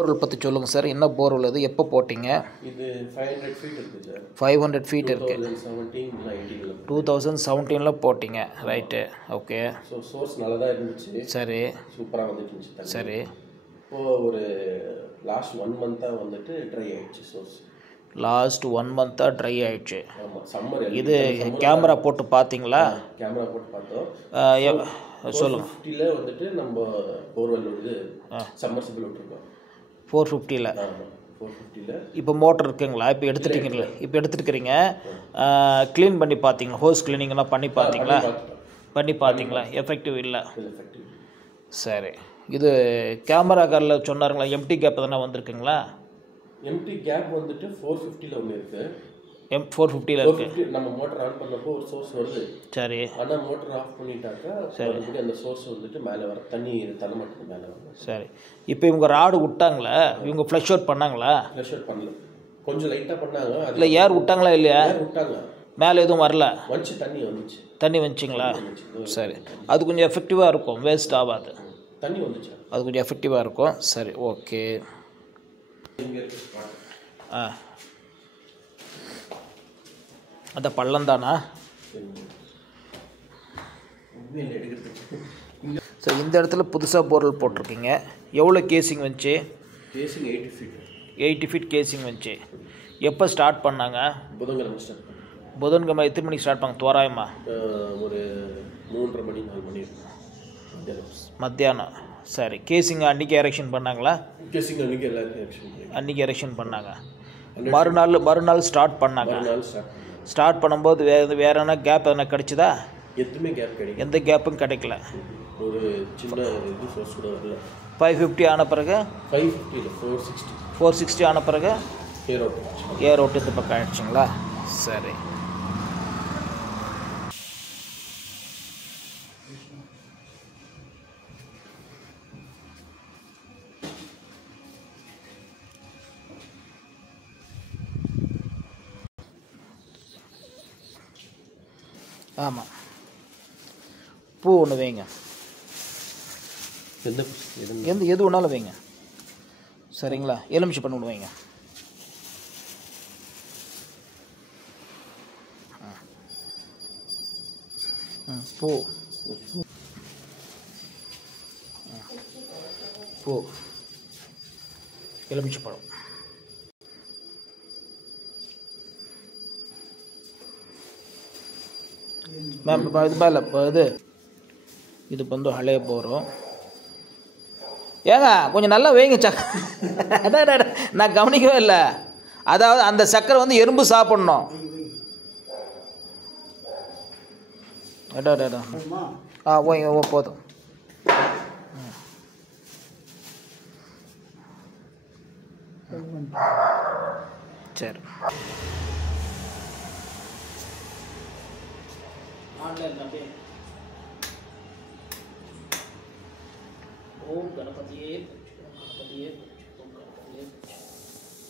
Borewell பற்றி சொல்லுங்கள் sir. என்ன போர்வெல் இது, எப்போ போட்டிங்க? இது 500 ஃபீட் இருக்குது சார். 500 ஃபீட் இருக்குது. 2017 போட்டிங்க. Right, okay. ஸோ சோர்ஸ் நல்லா தான் இருந்துச்சு. சரி, சூப்பராக வந்துட்டு இருந்துச்சு. சரி. இப்போது ஒரு லாஸ்ட் 1 மந்த்தாக வந்துட்டு ட்ரை ஆகிடுச்சு சோர்ஸ். லாஸ்ட் 1 மந்த்தாக ட்ரை ஆகிடுச்சு. ஆமாம், சம்மர். இது கேமரா போட்டு பார்த்தீங்களா? கேமரா போட்டு பார்த்தோம். சொல்லுங்கள். 450 வந்துட்டு நம்ம போர்வெல் வந்து சம்மர்சிபிள் விட்டுருக்கோம். 450. 450 இப்போ மோட்டர் இருக்குங்களா? இப்போ எடுத்துட்டீங்களா? இப்போ எடுத்துட்டுக்கிறீங்க. க்ளீன் பண்ணி பார்த்தீங்களா? ஹோஸ் கிளீனிங்லாம் பண்ணி பார்த்தீங்களா? எஃபெக்டிவ் இல்லை. சரி. இது கேமரா காரில் சொன்னாருங்களா? எம்டி கேப் எதனா வந்திருக்குங்களா? எம்டி கேப் வந்துட்டு 450 ஒன்று இருக்குது. 450 இருக்குது. நம்ம மோட்டர் ஆன் பண்ணப்போ ஒரு சோர்ஸ் வருது. சரி. ஆனால் மோட்டர் ஆஃப் பண்ணிட்டாக்கா சரி அந்த சோர்ஸ் வந்துட்டு மேலே வர தண்ணி தரமாட்டது மேலே வரும். சரி. இப்போ இவங்க ராடு விட்டாங்களா? இவங்க ஃப்ளஷ் அவுட் பண்ணாங்களா? ஃப்ளஷ் அவுட் பண்ணல, கொஞ்சம் லைட்டாக பண்ணாங்க. இல்லை ஏர் விட்டாங்களா? இல்லையா? விட்டாங்க. மேலே எதுவும் வரல? தண்ணி வந்துச்சுங்களா? சரி. அது கொஞ்சம் எஃபெக்டிவாக இருக்கும், வேஸ்ட் ஆகாது. தண்ணி வந்துச்சு, அது கொஞ்சம் எஃபெக்டிவாக இருக்கும். சரி, ஓகே. அந்த பள்ளம் தானா? சரி, இந்த இடத்துல புதுசாக போர்வெல் போட்டிருக்கீங்க. எவ்வளோ கேசிங் வந்துச்சு? கேசிங் 80 ஃபீட். 80 ஃபீட் கேசிங் வந்துச்சு. எப்போ ஸ்டார்ட் பண்ணாங்க? புதன்கிழமை ஸ்டார்ட் பண்ணாங்க. புதன்கிழமை எத்தனை மணிக்கு ஸ்டார்ட் பண்ணாங்க தோராயமா? ஒரு 3:30 மணி 4 மணி மத்தியானம். சரி. கேசிங் அன்றைக்கி எரெக்ஷன் பண்ணாங்களா? கேசிங் அன்றைக்கி எரெக்ஷன் பண்ணாங்க. மறுநாள் ஸ்டார்ட் பண்ணாங்க. ஸ்டார்ட் பண்ணும்போது வேறு என்ன கேப் எதனா கிடச்சிதா? எதுவுமே கேப் கிடைக்கும். எந்த கேப்பும் கிடைக்கல. ஒரு சின்ன இது சோர்ஸ் கூட வரல. 550 ஆன பிறகு 460 ஆன பிறகு ஏர் அவுட் இந்த பக்கம் ஆகிடுச்சிங்களா? சரி. ஆமாம், பூ ஒன்று வைங்க. எது ஒன்றாலும் வைங்க. சரிங்களா? எலுமிச்சை பண்ணி ஒன்று வைங்க. பூ பூ எலுமிச்சை பழம். மேம் இது மேலே இது வந்து ஹளைய போகிறோம். ஏங்க கொஞ்சம் நல்லா வைங்க அதான் நான் கவனிக்கவே இல்லை. அதாவது அந்த சக்கரை வந்து எறும்பு சாப்பிட்ணும். ஓய்ங்க போதும். சரி. ஓம் கணபதியே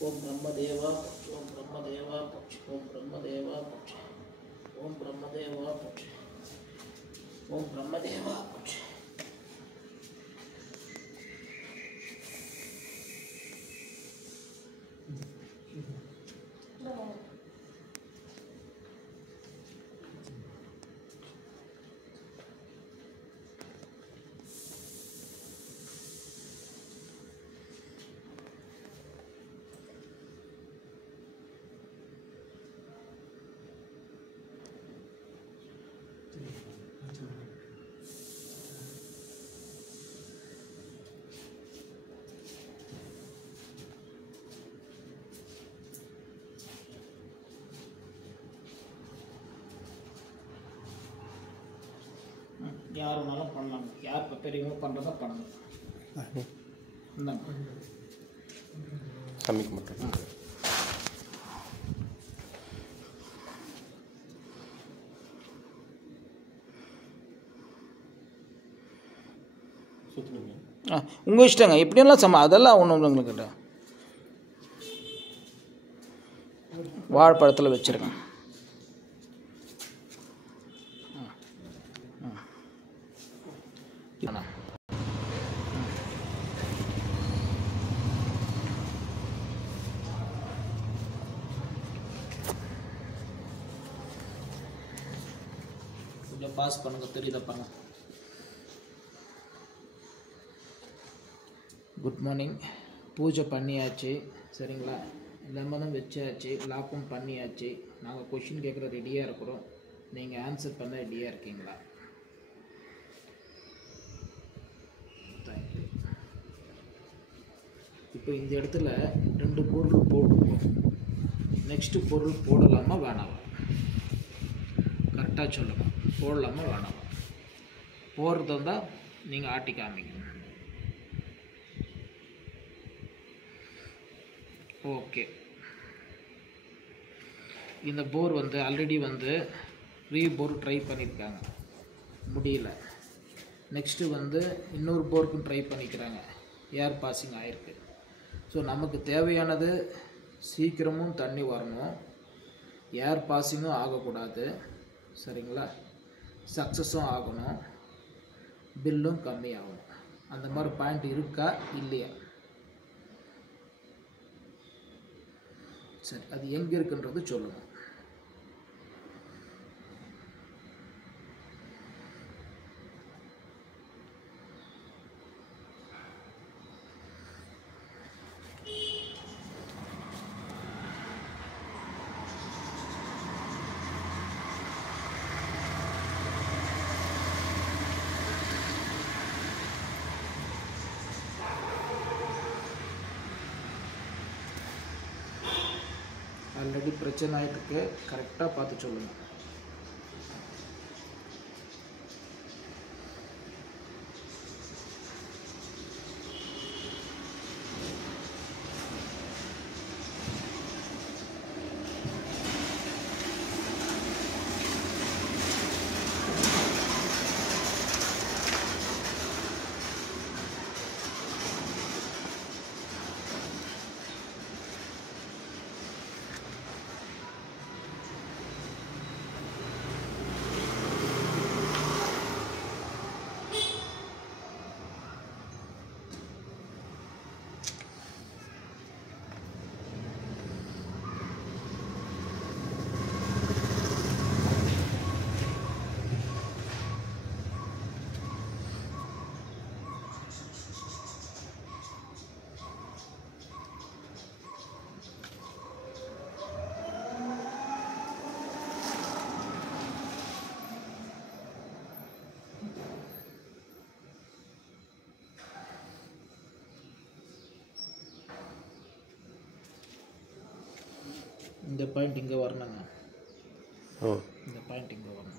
ஓம் பிரம்மதேவா ஓம் பிரம்மதேவா ஓம் பிரம்மதேவா ஓம் பிரம்மதேவா ஓம் பிரம்மதேவா. யார் வேணாலும் பண்ணலாம். யார் இப்போ பெரியவங்க பண்ணுறதா பண்ணணும். சமைக்க மாட்டேன். உங்கள் இஷ்டங்க. இப்படியெல்லாம் அதெல்லாம் ஒன்றும் உங்கள்கிட்ட வாழைப்பழத்தில் வச்சுருங்க. பாஸ் பண்ணுங்கள், தெரியுதா பாருங்க. Good morning. பூஜை பண்ணியாச்சு சரிங்களா, லெமனும் வச்சாச்சு, லாக்கும் பண்ணியாச்சு. நாங்கள் கொஷின் கேட்குற ரெடியாக இருக்கிறோம், நீங்கள் ஆன்சர் பண்ண ரெடியாக இருக்கீங்களா? தேங்க்யூ. இப்போ இந்த இடத்துல 2 பொருள் போட்டுருக்கோம். நெக்ஸ்ட்டு பொருள் போடலாமா வேணாமா? கரெக்டாக சொல்லணும், போடலாமா வேணாமா? போடுறதா இருந்தால் நீங்கள் ஆட்டி காமிக்கணும். ஓகே. இந்த போர் வந்து ஆல்ரெடி வந்து ரீபோர் ட்ரை பண்ணியிருக்காங்க, முடியல. நெக்ஸ்ட்டு வந்து இன்னொரு போருக்கும் ட்ரை பண்ணிக்கிறாங்க, ஏர் பாசிங் ஆகிருக்கு. ஸோ நமக்கு தேவையானது சீக்கிரமும் தண்ணி வரணும், ஏர் பாசிங்கும் ஆகக்கூடாது சரிங்களா, சக்ஸஸும் ஆகணும், பில்லும் கம்மியாகணும். அந்த மாதிரி பாயிண்ட் இருக்கா இல்லையா? சரி, அது எங்கே இருக்குன்றது சொல்லுங்கள். ஆல்ரெடி பிரச்சனை ஆகிட்டுருக்கு, கரெக்டாக பார்த்து சொல்லுங்கள். இந்த பாயிண்ட் இங்கே வரணுங்க. இந்த பாயிண்ட் இங்கே வரணும்.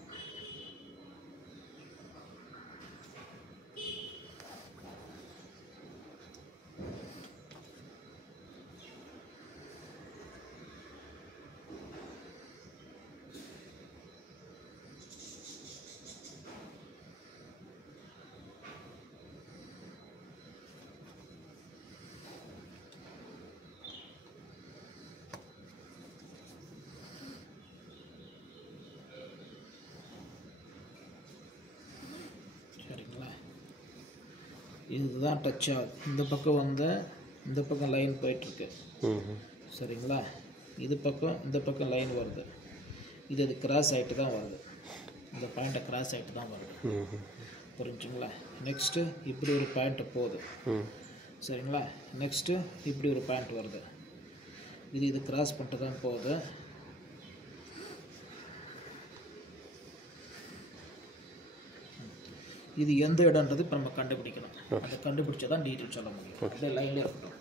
இதுதான் டச் ஆகுது. இந்த பக்கம் வந்து இந்த பக்கம் லைன் போயிட்டுருக்கு சரிங்களா, இது பக்கம் இந்த பக்கம் லைன் வருது, இது கிராஸ் ஆகிட்டு தான் வருது, இந்த பாயிண்ட்டை கிராஸ் ஆகிட்டு தான் வருது, புரிஞ்சுங்களா? நெக்ஸ்ட்டு இப்படி ஒரு பாயிண்ட்டு போகுது சரிங்களா, நெக்ஸ்ட்டு இப்படி ஒரு பாயிண்ட் வருது, இது கிராஸ் பண்ணிட்டு தான் போகுது. இது எந்த இடம்ன்றது இப்போ நம்ம கண்டுபிடிக்கணும், அதை கண்டுபிடிச்சா தான் டீட்டெயில் சொல்ல முடியும். அப்படியே லைன்லேயே இருக்கட்டும்.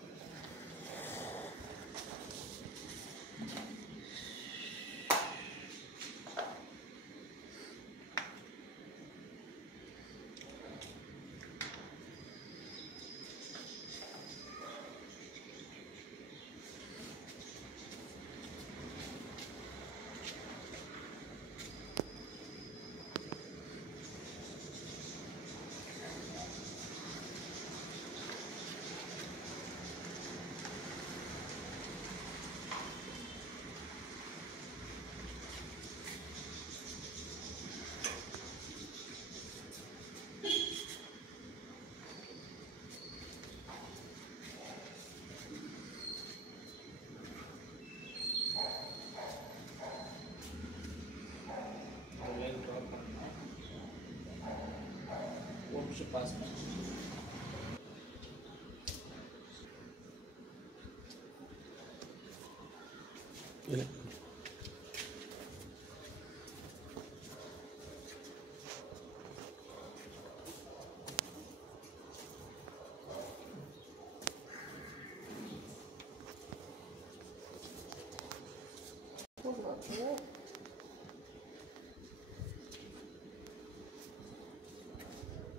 இல்லை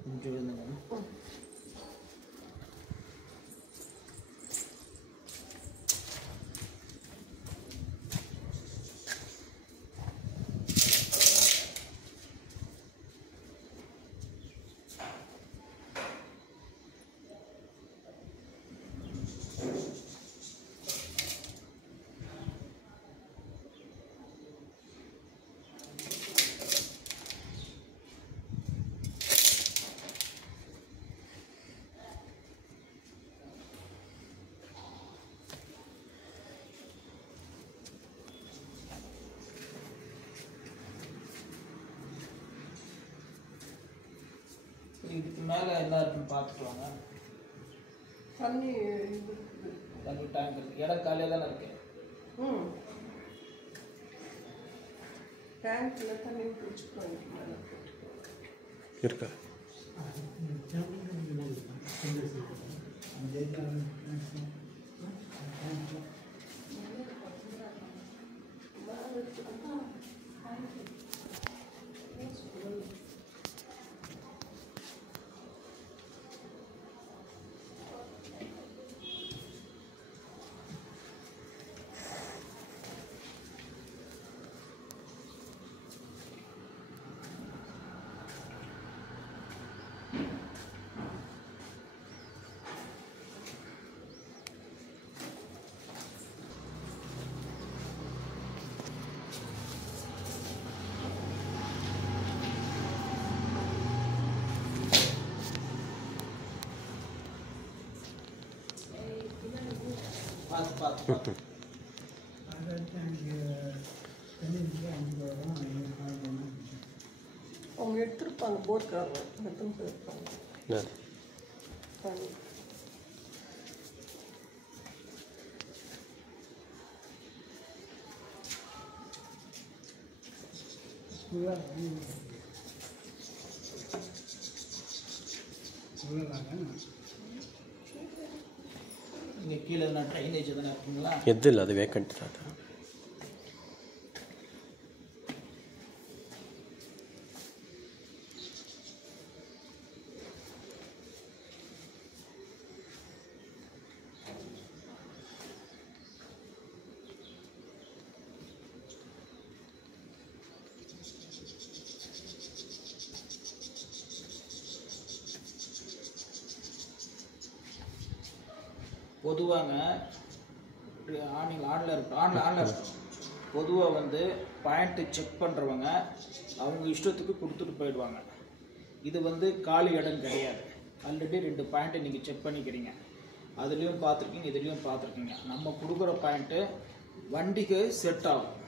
கொஞ்சம் இருந்துங்க. இதுக்கு மேலே என்ன இருக்குன்னு பார்த்துட்டு வாங்க. தண்ணி தண்ணி டேங்க் இருக்குது. இடம் காலியாக தானே இருக்கு. டேங்க்கில் தண்ணி பிடிச்சிக்கலாம் இருக்கா பார்த்து அவங்க எடுத்துருப்பாங்க போட்காரங்க எடுத்துன்னு போயிருப்பாங்க தண்ணி இங்கே கீழே எதுனா ட்ரைனேஜ் எதுனா இருக்குங்களா? எது இல்லை, அது வேக்கண்ட் தான். பொதுவாங்க ஆன்ல இருக்கும். பொதுவாக வந்து பாயிண்ட்டு செக் பண்ணுறவங்க அவங்க இஷ்டத்துக்கு கொடுத்துட்டு போயிடுவாங்க. இது வந்து காலி இடம் கிடையாது. ஆல்ரெடி 2 பாயிண்ட்டை நீங்கள் செக் பண்ணிக்கிறீங்க. அதுலேயும் பார்த்துருக்கீங்க, இதுலேயும் பார்த்துருக்கீங்க. நம்ம கொடுக்குற பாயிண்ட்டு வண்டிக்கு செட் ஆகும்.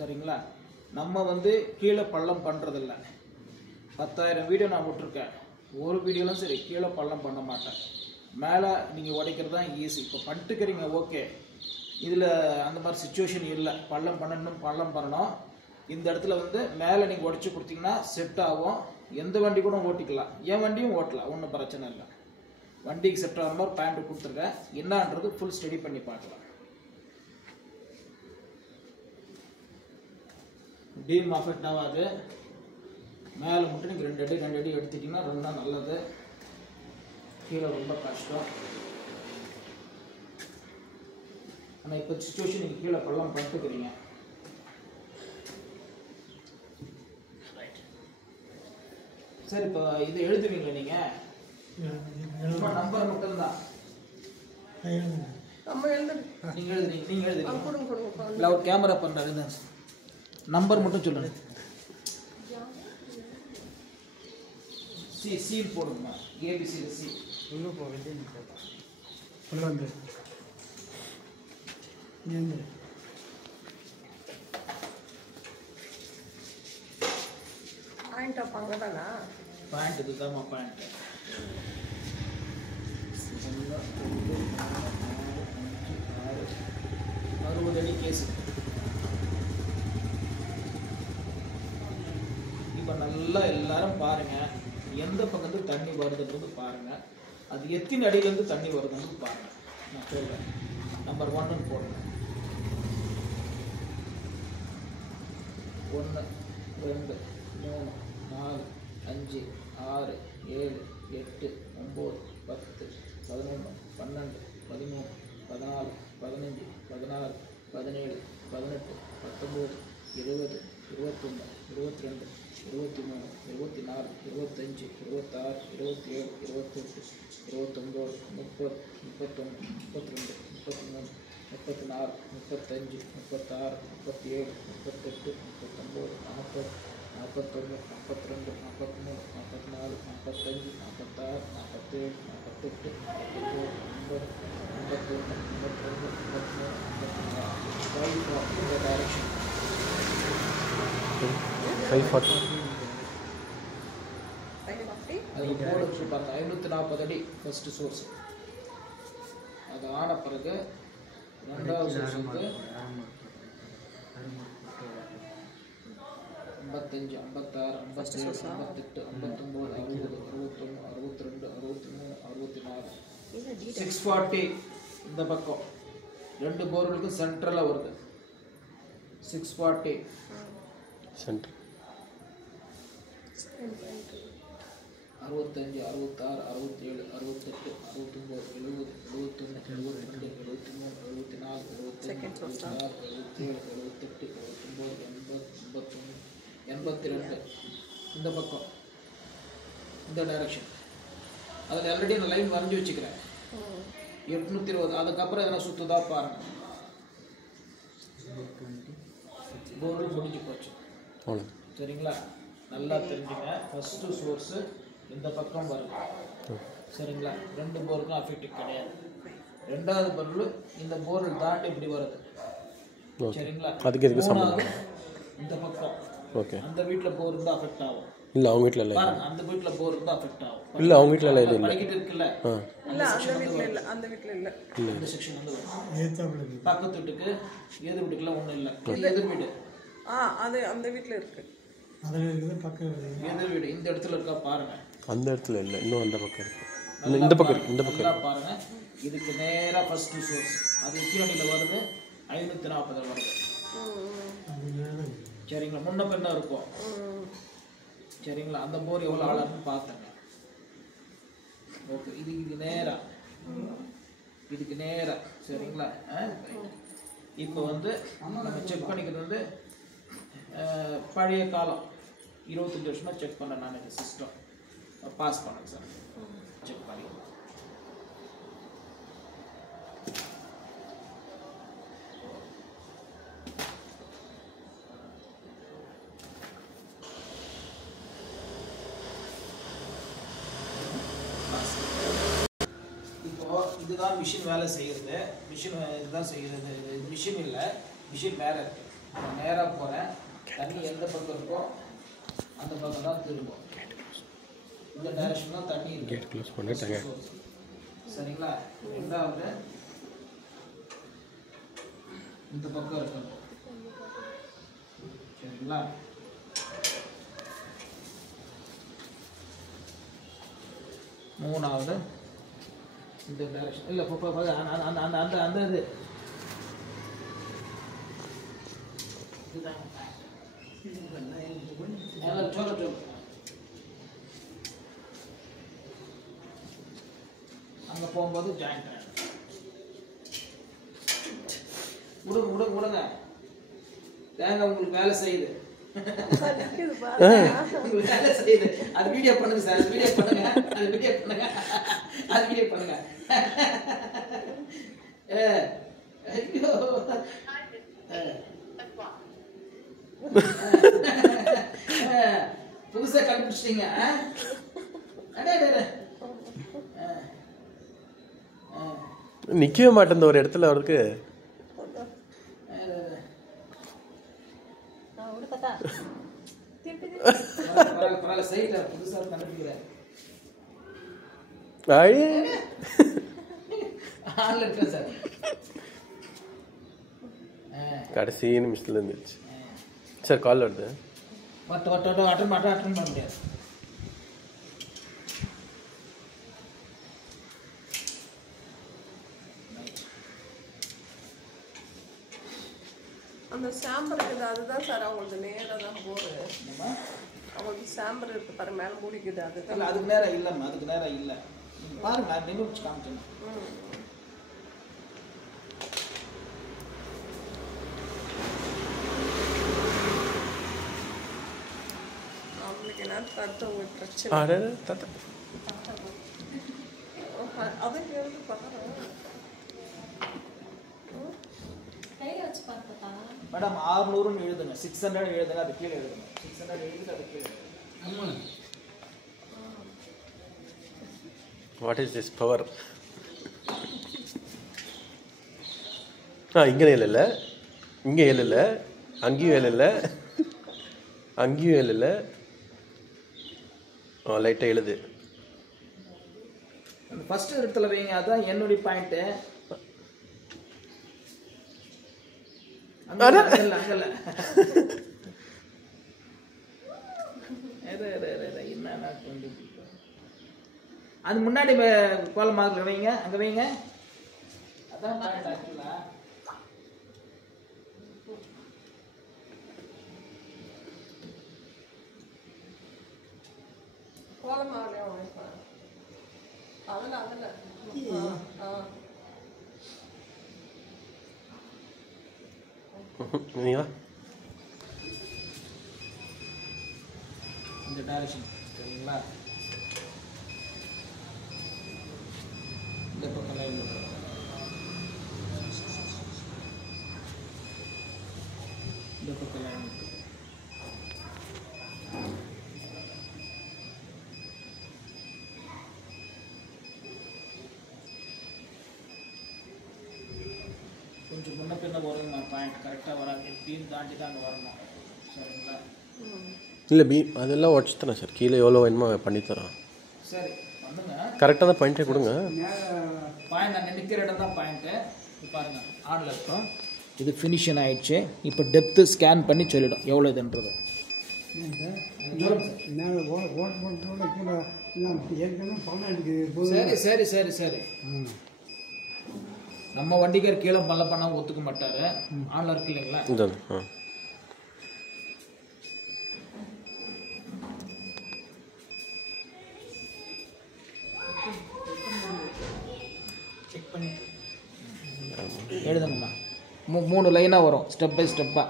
சரிங்களா? நம்ம வந்து கீழே பள்ளம் பண்ணுறதில்ல. 10,000 வீடியோ நான் விட்டுருக்கேன். ஒரு வீடியோலாம் சரி கீழே பள்ளம் பண்ண மாட்டேன். மேலே நீங்கள் உடைக்கிறது தான் ஈஸி. இப்போ பண்ணிட்டுக்கிறீங்க, ஓகே. இதில் அந்த மாதிரி சுச்சுவேஷன் இல்லை. பள்ளம் பண்ணணும். இந்த இடத்துல வந்து மேலே நீங்கள் உடச்சி கொடுத்தீங்கன்னா செட் ஆகும். எந்த வண்டி கூட ஓட்டிக்கலாம். என் வண்டியும் ஓட்டலாம், ஒன்றும் பிரச்சனை இல்லை. வண்டிக்கு செட் ஆகிற மாதிரி பேண்ட்டு கொடுத்துருக்கேன். என்னன்றது ஃபுல் ஸ்டடி பண்ணி பார்க்கலாம். பீம் அஃபெக்ட் ஆகாது. மேலே மட்டும் நீங்கள் 2 அடி எடுத்துட்டிங்கன்னா ரொம்ப நல்லது. கீழே ரொம்ப கஷ்டம். ஆனால் இப்போ சிச்சுவேஷன் நீங்கள் கீழே பள்ளம் பண்ணிட்டுக்கிறீங்க. சரி, இப்போ இதை எழுதுவீங்களா நீங்கள்? நம்பர் மட்டும்தான் நம்ம எழுது நீங்கள் எழுதுறீங்க. கொடுங்க இல்லை, ஒரு கேமரா பண்ணுறாரு. நம்பர் மட்டும் சொல்லுங்க. சி போடுங்க. ஏபிசி சி உள்ளே போக வேண்டிய உள்ள வந்து பாயிண்ட் ஆஃப் அங்கே தானா? Point இதுதாம்மா point. 60 அடி பேஸுக்கு. இப்போ நல்லா எல்லாரும் பாருங்க, எந்த பக்கம் தண்ணி வருதுன்றது பாருங்க, அது எத்தனை அடியிலேருந்து தண்ணி வருதுன்னு பாருங்க. நான் சொல்றேன், நம்பர் 1 போடுங்க. 1 2 3 4 5 6 7 8 9 10 11 12 13 14 15 16 17 18 19 20 21 22 23 24 25 26 27 28 29 30 31 32 33 34 35 36 37 38 39 40 41 42 43 44 45 46 47 48 49 51 52 53 the direction 540. அது போர்டு பாருங்க 540 அடி ஃபர்ஸ்ட் சோர்ஸ். அது ஆன பிறகு ரெண்டாவது சோர்ஸ் வந்து 55 56 57 58 59 60 61 62 63 64 640. இந்த பக்கம் ரெண்டு போர்களுக்கும் சென்ட்ரலாக வருது 640 சென்டர். 65 66 67 68 69 70 71 72 73 74 75 76 77 78 79 80 81 82. இந்த பக்கம் இந்த டைரக்ஷன். அதில் ஆல்ரெடி நான் லைன் வரைஞ்சி வச்சுக்கிறேன் 820. அதுக்கப்புறம் எதனா சுற்றுதா பாருங்க. போர்டு முடிஞ்சு போச்சு. சரிங்களா? நல்லா தெரிஞ்சுங்க. ஃபஸ்ட்டு சோர்ஸு இந்த பக்கம் வருது. சரிங்களா? ரெண்டு போருக்கும் அஃபெக்டிவ் கிடையாது. ரெண்டாவது பொருள் இந்த போர்டு தாண்டி இப்படி வருது. சரிங்களா? மூணாவது இந்த பக்கம். ஓகே. அந்த வீட்டில் போர் இருந்தால் அஃபெக்ட் ஆகும். இல்லை அவங்க வீட்டில் இல்லை. அந்த வீட்டில் போர் இருந்தால் அஃபெக்ட் ஆகும். இல்லை அவங்க வீட்டில் இல்லை. இது இல்லை. படிக்கிட்டு இருக்குல்ல, இல்லை அந்த வீட்டில் இல்லை. அந்த வீட்டில் இல்லை. இந்த செக்ஷன் வந்து வரும். பக்கத்து வீட்டுக்கு எதிர் வீட்டுக்குலாம் ஒன்றும் இல்லை. எதிர் வீடு அது அந்த வீட்டில் இருக்கு. எதிர் வீடு இந்த இடத்துல இருக்கா பாருங்க. அந்த இடத்துல இல்லை, இன்னும் அந்த பக்கம் இருக்கு. இந்த பக்கம் இருக்கு. இந்த பக்கம் பாருங்க. இதுக்கு நேராக ஃபர்ஸ்ட் சோர்ஸ். அது கீழடியில் வருது 540 வருது. சரிங்களா? முன்ன பின்ன இருக்கும். சரிங்களா? அந்த போர் எவ்வளோ ஆளாருன்னு பார்த்துங்க. ஓகே. இதுக்கு நேராக இதுக்கு நேராக. சரிங்களா? இப்போ வந்து நம்ம செக் பண்ணிக்கிறது வந்து பழைய காலம் 25 வருஷமாக செக் பண்ணேன் நான். இந்த சிஸ்டம் பாஸ் பண்ணேன் சார். செக் பண்ணி இதுதான் மிஷின் வேலை செய்கிறது. மிஷின் இதுதான் செய்கிறது. இது மிஷின் இல்லை, மிஷின் வேறு இருக்குது. நான் நேராக போகிறேன். தண்ணி எந்த பக்கம் இருக்கோ அந்த பக்கம் தான் திரும்பும். இந்த டைரக்ஷன் தான் தண்ணி இருக்கு. கேட் க்ளோஸ் பண்ணிட்டாங்க. சரிங்களா? ரெண்டாவது இந்த பக்கம் இருக்கணும். சரிங்களா? மூணாவது இந்த டைரக்ஷன் இல்லை. அந்த அந்த அந்த அந்த இது சொல்ல அங்கே போகும்போது ஜாயிண்ட் விடுங்க. தேங்காய் உங்களுக்கு வேலை செய்யுது. உங்களுக்கு வேலை செய்யுது. அது வீடியோ பண்ணுங்க சார். அது வீடியோ பண்ணுங்க. ஐயோ புதுசா கண்டுபிடிச்சிட்டீங்க. நிற்கவே மாட்டேன் ஒரு இடத்துல அவருக்கு. சைட்ல புதுசா கண்டுபிடிக்கிறேன். ஆன்ல இருக்கு சார். கடைசி நிமிஷத்தில் இருந்துச்சு. சார் கால் வருது. அட்டன் பண்ண முடியாது. அந்த சாம்பர் இருக்குது அதுதான் சார் அவங்களுக்கு நேராக தான் போகுது. அவங்களுக்கு சாம்பர் இருக்குது பாரு மேலே மூடிக்குது அதுதான். இல்லை அதுக்கு நேரம் இல்லைம்மா, அதுக்கு நேரம் இல்லை. பாருங்க நான் நின்று வச்சு காமிச்சேன். அவங்களுக்கு என்ன தடுத்து உங்களுக்கு பிரச்சனை அதை கேள்வி பாருங்க. மேடம் 600 எழுதுங்க, 600 எழுதுங்க, அது கீழே எழுதுங்க. 600 எழுதுங்க, அது கீழே எழுதுங்க. What is this power? இங்கே இல்லை, இங்கே இல்லை, அங்கேயும் இல்லை, அங்கேயும் இல்லை. லைட்டாக எழுது. அந்த ஃபர்ஸ்ட் இடத்துல வைங்க, அதுதான் என்னுடைய பாயிண்ட்டு. அங்கல்ல அது முன்னாடி கோலமாக வைங்க, அங்க வைங்க. அதான் பாயிண்ட் ஆக்சுவலா. கோலமாவிலே வைப்பாங்க. அதில் இந்த டைரக்ஷன் சரிங்களா? இந்த பக்கம் லைன் இந்த பக்கம் லைன் கொஞ்சம் முன்ன பின்ன போகிறீங்க. பாயிண்ட் கரெக்டாக வராது, எப்படியும் தாண்டி தான் அங்கே வரணும். சரிங்களா? இல்லை அதெல்லாம் உடச்சு தரேன் சார். கீழே எவ்வளோ வேணுமோ பண்ணித்தரேன். சரி பண்ணுங்க. கரெக்டாக தான் பாயிண்ட்டே கொடுங்க. பாயிண்ட் நான் நிற்கிற இடம் தான் பாயிண்ட்டு. இப்போ பாருங்கள் ஆனில் இருக்கும். இது ஃபினிஷன் ஆகிடுச்சு. இப்போ டெப்த்து ஸ்கேன் பண்ணி சொல்லிடும் எவ்வளோ இதுன்றது. சரி சரி சரி சரி. நம்ம வண்டிக்கார் கீழே பல்ல பண்ணாமல் ஒத்துக்க மாட்டார். ஆனில் இருக்கு இல்லைங்களா? செக் பண்ணி எழுதுங்கம்மா. 3 லைனாக வரும் ஸ்டெப் பை ஸ்டெப்பாக.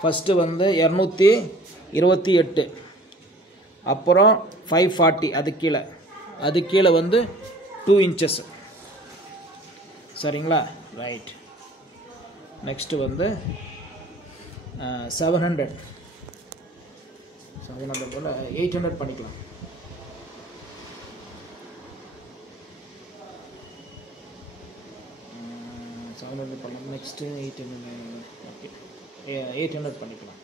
ஃபஸ்ட்டு வந்து 228, அப்புறம் 540, அது கீழே வந்து 2 inches. சரிங்களா? ரைட். நெக்ஸ்ட்டு வந்து 700 போல் 800 பண்ணிக்கலாம். பண்ணலாம். நெக்ஸ்ட்டு 800. ஓகே 800 பண்ணிக்கலாம்.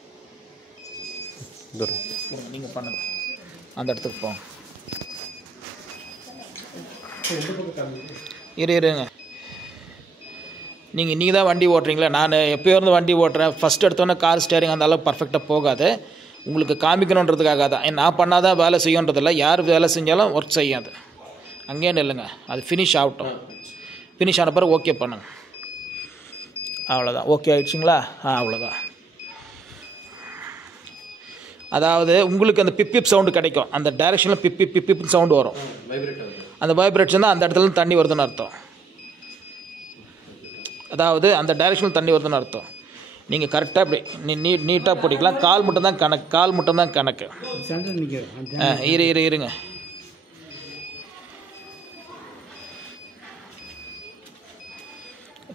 நீங்கள் பண்ணுங்க, அந்த இடத்துக்கு போங்க. இருங்க, நீங்கள் தான் வண்டி ஓட்டுறீங்களா? நான் எப்போயோ இருந்து வண்டி ஓட்டுறேன். ஃபஸ்ட் எடுத்தோன்னே கார் ஸ்டேரிங் அந்த அளவுக்கு பர்ஃபெக்டாக போகாது. உங்களுக்கு காமிக்கணுன்றதுக்காக தான். நான் பண்ணால் தான் வேலை செய்யன்றதில்ல, யார் வேலை செஞ்சாலும் ஒர்க் செய்யாது. அங்கேயே நில்லுங்க, அது ஃபினிஷ் ஆகட்டும். ஃபினிஷ் ஆன பிறகு ஓகே பண்ணுங்க. அவ்வளோதான். ஓகே ஆகிடுச்சிங்களா? அவ்வளோதான். அதாவது உங்களுக்கு அந்த பிப் சவுண்டு கிடைக்கும். அந்த டைரெக்ஷனில் பிப் சவுண்டு வரும். அந்த வைப்ரேஷன் தான் அந்த இடத்துல தண்ணி வருதுன்னு அர்த்தம். அதாவது அந்த டைரெக்ஷனில் தண்ணி வருதுன்னு அர்த்தம். நீங்கள் கரெக்டாக இப்படி நீட்டாக பிடிக்கலாம். கால் மட்டும் தான் கணக்கு. இருங்க.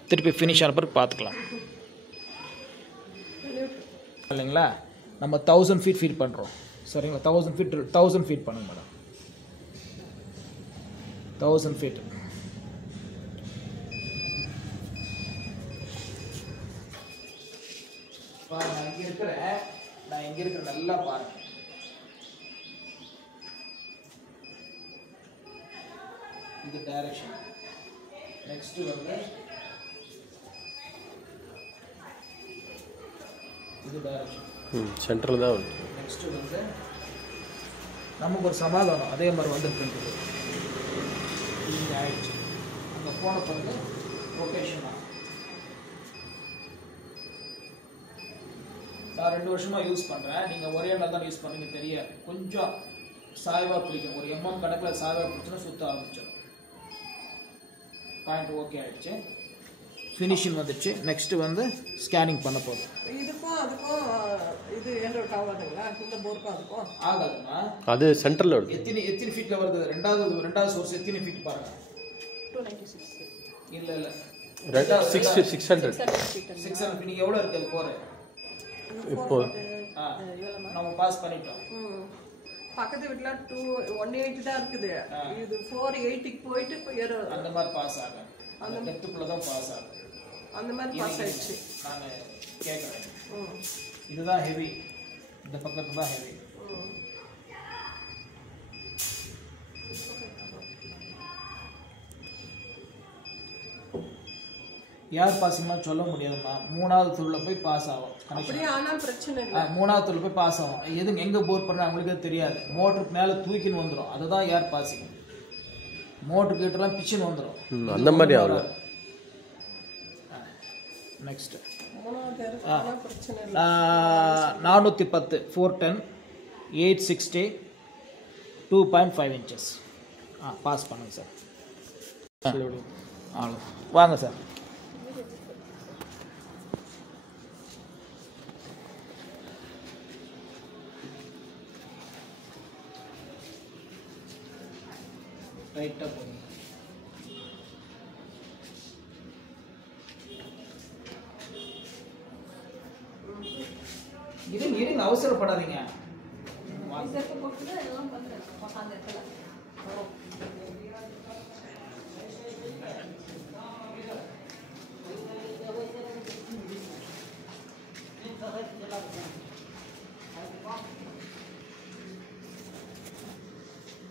திருப்பி ஃபினிஷ் ஆன பிறகு பார்த்துக்கலாம் இல்லைங்களா? நம்ம 1000 feet ஃபீட் பண்ணுறோம். சரிங்களா? 1000 feet பண்ணுங்க மேடம். 1000 feet. பாருங்க, நான் இங்கே இருக்கிற நல்லா பாருங்க. இது டைரக்ஷன். நெக்ஸ்ட் வந்து இது டைரக்ஷன். சென்டரில் தான் வந்து நெக்ஸ்ட்டு வந்து நமக்கு ஒரு சமாதானம் அதே மாதிரி வந்துட்டு இங்கே ஆயிடுச்சு. அங்கே போன பிறகு ரொட்டேஷன் ஆகும். நான் 2 வருஷமாக யூஸ் பண்ணுறேன். நீங்கள் ஒரே நாள் தான் யூஸ் பண்ணுறீங்க தெரிய. கொஞ்சம் சாய்வாக பிடிக்கும். ஒரு MM கணக்கில் சாய்வாக பிடிச்சுன்னா சுற்ற ஆரம்பிச்சிடும். பாயிண்ட் ஓகே ஆகிடுச்சு. ஃபினிஷிங் வந்துடுச்சு. நெக்ஸ்ட்டு வந்து ஸ்கேனிங் பண்ண போதும். இதுக்கும் அதுக்கும் இது ஏண்டோட் ஆகாதுங்களா? இந்த போருக்கும் அதுக்கும் ஆகாதுமா. அது சென்டரில் வருது. எத்தனை ஃபீட்டில் வருது? ரெண்டாவது சோர்ஸ் எத்தனை ஃபீட் பாருங்க. 296 இல்லை 600 600 நீங்கள் எவ்வளோ இருக்குது அது போகிற இப்போ நம்ம பாஸ் பண்ணிட்டோம். பக்கத்து வீட்டுல 180 தான் இருக்குது. இது 480க்கு போயிட்டு அந்த மாதிரி பாஸ் ஆகும். அந்த டெப்த்துக்குள்ள தான் பாஸ் ஆகும். அந்த மாதிரி பாஸ் ஆயிடுச்சு. நான் கேட்குறேன். இதுதான் ஹெவி. இந்த பக்கத்து தான் ஹெவி. ஏர் பாசிங்லாம் சொல்ல முடியாதுமா. 3வது துள்ள போய் பாஸ் ஆகும். அப்படியே ஆனால் பிரச்சனை இல்லை. 3வது துள்ள போய் பாஸ் ஆகும். எதுங்க எங்கே போர் பண்ண அவங்களுக்கே தெரியாது. மோட்டருக்கு மேலே தூக்கின்னு வந்துடும். அதுதான் ஏர் பாசிங். மோட்டர் கிட்டலாம் பிச்சுன்னு வந்துடும். அந்த மாதிரி ஆகல. நெக்ஸ்ட் 3வது பிரச்சனை இல்லை. 410 410 860 2.5 inches. பாஸ் பண்ணுங்க சார். அவ்வளோ வாங்க சார். ரைட்டாக போங்க. இருங்க அவசரப்படாதீங்க.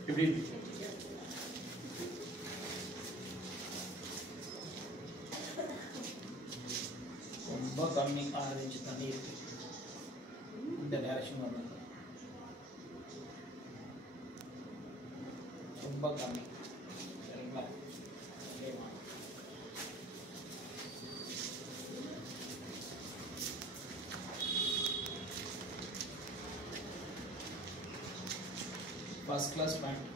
இப்படி ரொம்ப கம்மி 6 inch தண்ணி இருக்கு. இந்த டைரக்ஷன் வரணும். ரொம்ப கம்மி. சரிங்களா? First class point.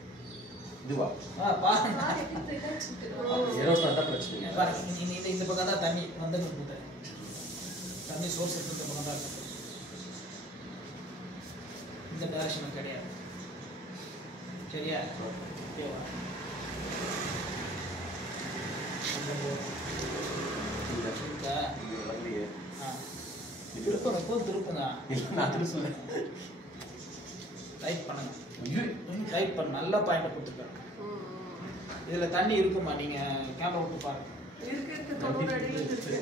இதுவா பாருங்க. பிரச்சனை. இந்த பக்கம் தான் தண்ணி வந்து இருக்குது. தண்ணி சோர்ஸ் இந்த பக்கம் தான் இருக்குது. இந்த டைரக்ஷன் கிடையாது. சரியா? ஓகேவா? திருப்பங்க எப்போது திருப்புங்க. டைட் பண்ணுங்க. டைட் பண்ண நல்லா பாயிண்ட் கொடுத்துருக்கேன். இதில் தண்ணி இருக்குமா? நீங்கள் கேமரா விட்டு பாருங்க. இருக்கு 90 அடியில் இருக்கு.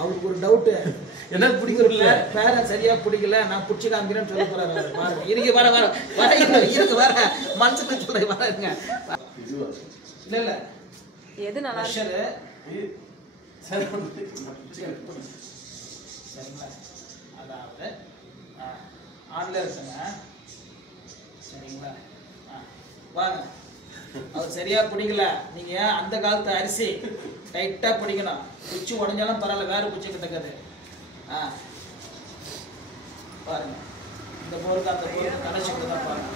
அவருக்கு ஒரு டவுட்டு. என்ன பிடிக்கல பேரன் சரியா பிடிக்கல. நான் பிடிச்சி காமிக்கிறேன்னு சொல்ல போறாரு. பாருங்க இருக்கு வர இருக்கு வர மனசுக்கு சொல்ல வரங்க. இல்ல இல்ல எது நல்லா ப்ரெஷரு சரிங்களா? அதாவது ஆன்ல இருக்குங்க. சரிங்களா? வாங்க. அவர் சரியா பிடிக்கல. நீங்க அந்த காலத்து அரிசி டைட்டா பிடிக்கணும். குச்சி உடஞ்சாலும் பரவாயில்ல, வேற குச்சி கிட்டக்காது. பாருங்க இந்த போருக்கு அந்த போருக்கு கனெக்ஷன் தான் பாருங்க.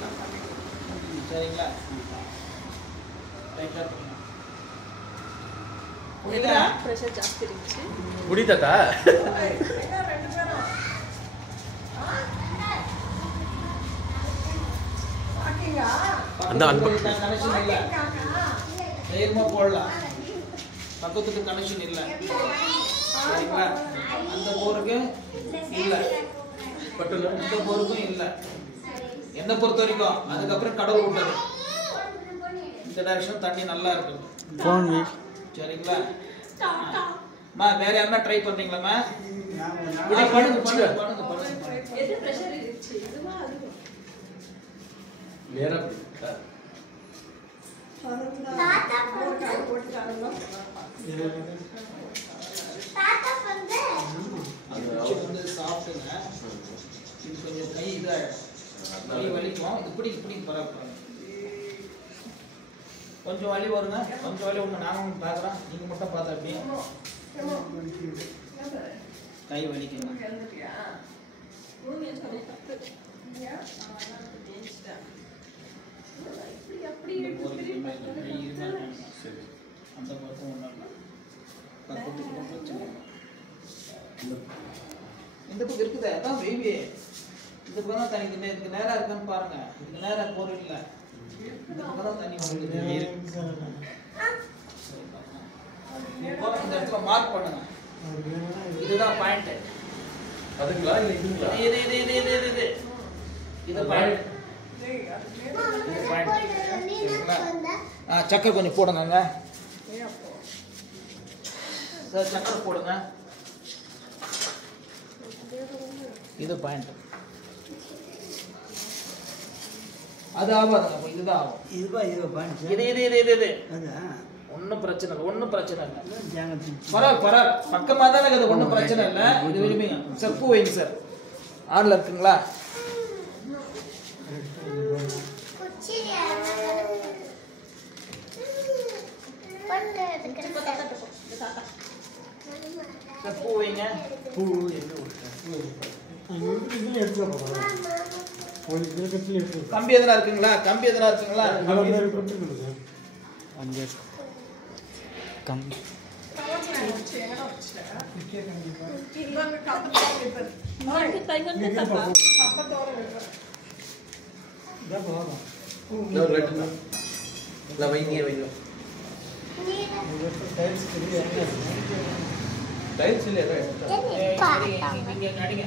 சரிங்களா? டைட்டா பிடிக்கணும். புரியுதா? பிரஷர் ஜாஸ்தி இருந்துச்சு. புரியுதாத்தா? அந்த கனெக்ஷன் இல்ல. தைரியமா போடலாம். பக்கத்துக்கு கனெக்ஷன் இல்ல. சரிங்களா? அந்த போருக்கு இல்ல. இந்த போருக்கும் இல்ல. என்ன பொறுத்த வரைக்கும் அதுக்கப்புறம் கடவுள் விட்டது. இந்த டைரக்ஷன் தண்ணி நல்லா இருக்குது. சரிங்களா? வேற யாருன்னா ட்ரை பண்றீங்களாமா? பண்ணுங்க பண்ணுங்க பண்ணுங்க. எது பிரஷர் இருந்துச்சு இதுவா அதுவா நேரா பிடிக்கா தாத்தா போட்டுட்டாங்க தாத்தா வந்து வந்து சாப்பிட்டுங்க இது கொஞ்சம் கை இதாகிடும் கை வலிக்கும் இது பிடிக்க பரவாயில்ல கொஞ்சம் வலி வருங்க கொஞ்சம் வலி ஒன்று நானும் பார்க்குறேன் நீங்கள் மட்டும் பார்த்தா அப்படியே கை வலிக்குங்க அந்த பக்கம் ஒன்றும் பக்கத்துக்கு பிரச்சனை இந்த பக்கம் இருக்குது அதான் பேபி இந்த பக்கம் தான் தண்ணி இதுக்கு நேராக இருக்கான்னு பாருங்க இதுக்கு நேராக போர் இல்லை இந்த பக்கம் தான் தண்ணி வந்துடுது இந்த இடத்துல மார்க் பண்ணுங்க இதுதான் பாயிண்ட் அதுங்களா இல்லை இதுங்களா இது பாயிண்ட் சக்கரை கொஞ்சம் போடுங்க சார் சக்கரை போடுங்க இது பாயிண்ட் அது ஆகாதுங்க இதுதான் ஆகும் இது ஒன்றும் பிரச்சனை இல்லை பரவாயில்ல பக்கமாக தானே இருக்குது ஒன்றும் பிரச்சனை இல்லை இது விரும்பிங்க சார் பூ வைங்க சார் ஆன்ல இருக்குங்களா சார் பூ வைங்க கம்பி எதனா இருக்குங்களா வைங்க டைல்ஸ் இல்லை அடிங்க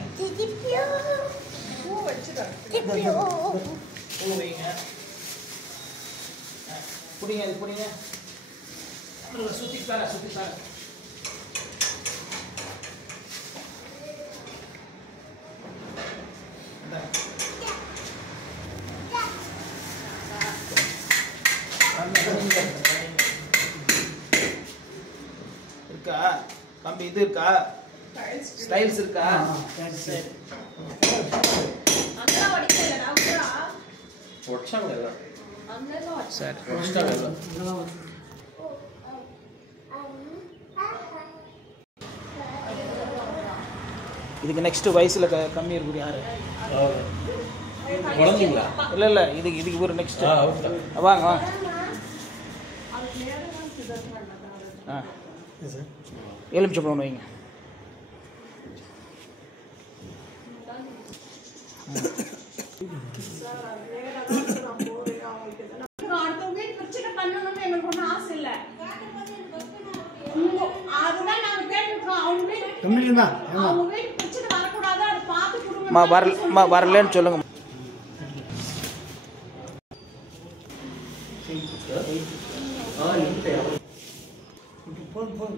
பூ வச்சுட்டாங்க பூ வைங்க புடிங்க இது புடிங்க சுத்தி பாரு இருக்கா கம்பி இது இருக்கா ஸ்டைல்ஸ் இருக்கா சரி அங்கெல்லாம் வடிக்கல டாக்டரா ஒட்சாங்க எல்லாம் அங்கெல்லாம் சரி ஒட்சாங்க எல்லாம் இதுக்கு நெக்ஸ்ட் வயசுல கம்மி இருக்குது யாரு குழந்தைங்களா இல்ல இதுக்கு ஒரு நெக்ஸ்ட் வாங்க எலுமிச்சம்பழம் வைங்க வரலன்னு சொல்லுங்க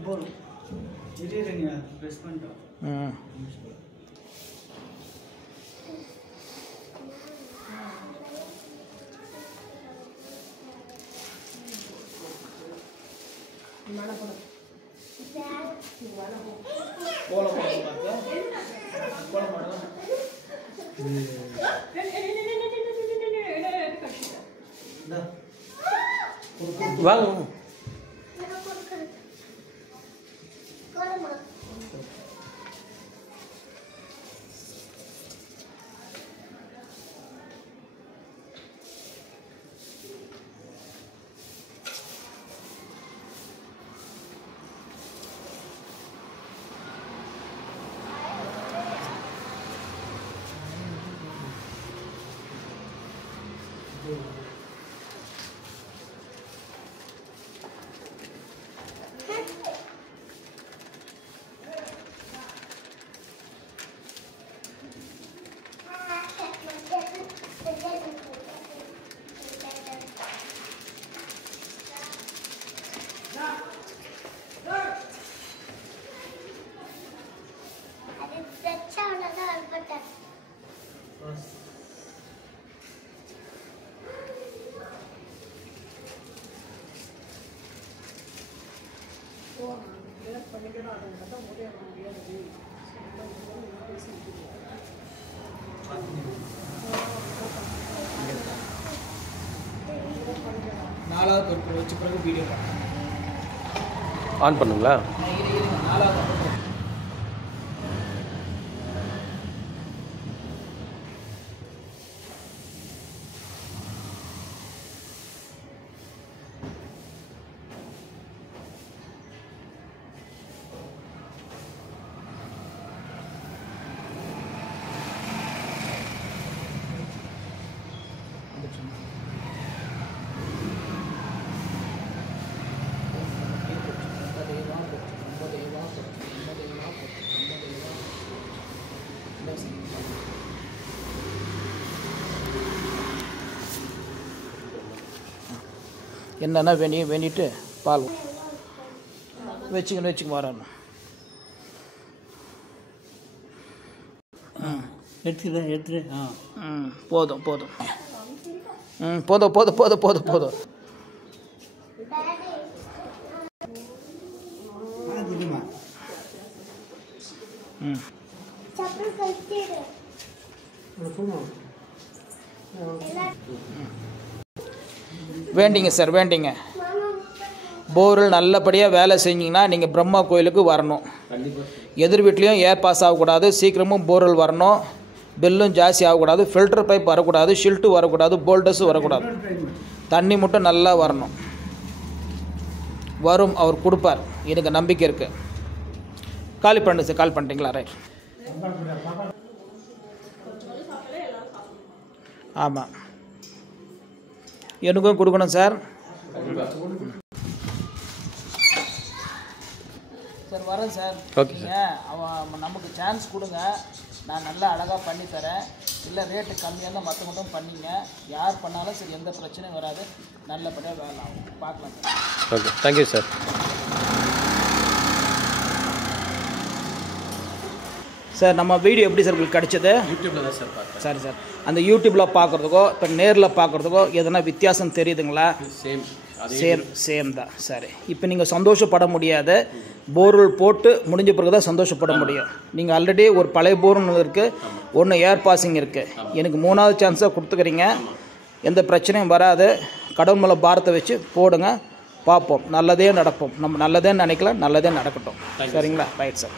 போதும் ப்ரெஸ் பண்ணிட்டோம் வாங்க நாலாவது பொருட்கள் வச்ச பிறகு வீடியோ பண்ணுறேன். ஆன் பண்ணுங்களா? நாலாவது என்னென்னா வேண்டிட்டு பால் வச்சுக்கணும் வரணும். எடுத்துரு. போதும் போதும் போதும் போதும் போதும் போதும் போதும். வேண்டிங்க சார், வேண்டிங்க. போர்வெல் நல்லபடியாக வேலை செஞ்சிங்கன்னா நீங்கள் பிரம்மா கோயிலுக்கு வரணும். எதிர் வீட்லேயும் ஏர் பாஸ் ஆகக்கூடாது, சீக்கிரமும் போர்வெல் வரணும், பில்லும் ஜாஸ்தி ஆகக்கூடாது, ஃபில்டர் பைப் வரக்கூடாது, ஷில்ட்டு வரக்கூடாது, போல்டஸும் வரக்கூடாது, தண்ணி மட்டும் நல்லா வரணும். வரும், அவர் கொடுப்பார், எனக்கு நம்பிக்கை இருக்குது. கால் பண்ணுங்க சார். கால் பண்ணிட்டீங்களா? ரைட். ஆமாம், எனக்கும் கொடுக்கணும் சார். சார் வரேன் சார். Okay sir. அவன் நமக்கு சான்ஸ் கொடுங்க, நான் நல்லா அழகாக பண்ணித்தரேன். இல்லை ரேட்டு கம்மியாக தான் மற்ற மட்டும் பண்ணிங்க, யார் பண்ணாலும் சரி எந்த பிரச்சனையும் வராது, நல்லபடியாக வேலை ஆகும். பார்க்கலாம் sir. Okay, thank you sir. Sir நம்ம வீடியோ எப்படி சார் உங்களுக்கு கிடச்சது? யூடியூப்பில் தான் சார் பார்த்தேன். சரி சார். அந்த யூடியூப்பில் பார்க்குறதுக்கோ இப்போ நேரில் பார்க்குறதுக்கோ எதனா வித்தியாசம் தெரியுதுங்களா? சேம் தான். சரி, இப்போ நீங்கள் சந்தோஷப்பட முடியாது. போர்வெல் போட்டு முடிஞ்ச பிறகு தான் சந்தோஷப்பட முடியும். நீங்கள் ஆல்ரெடி ஒரு பழைய போர்வெல் இருக்குது, ஒன்று ஏர் பாசிங் இருக்குது, எனக்கு 3வது சான்ஸாக கொடுத்துக்கிறீங்க. எந்த பிரச்சனையும் வராது. கடவுள் மேலே பாரத்தை வச்சு போடுங்க, பார்ப்போம். நல்லதே நடப்போம். நம்ம நல்லதே நினைக்கலாம், நல்லதே நடக்கட்டும். சரிங்களா? Right sir.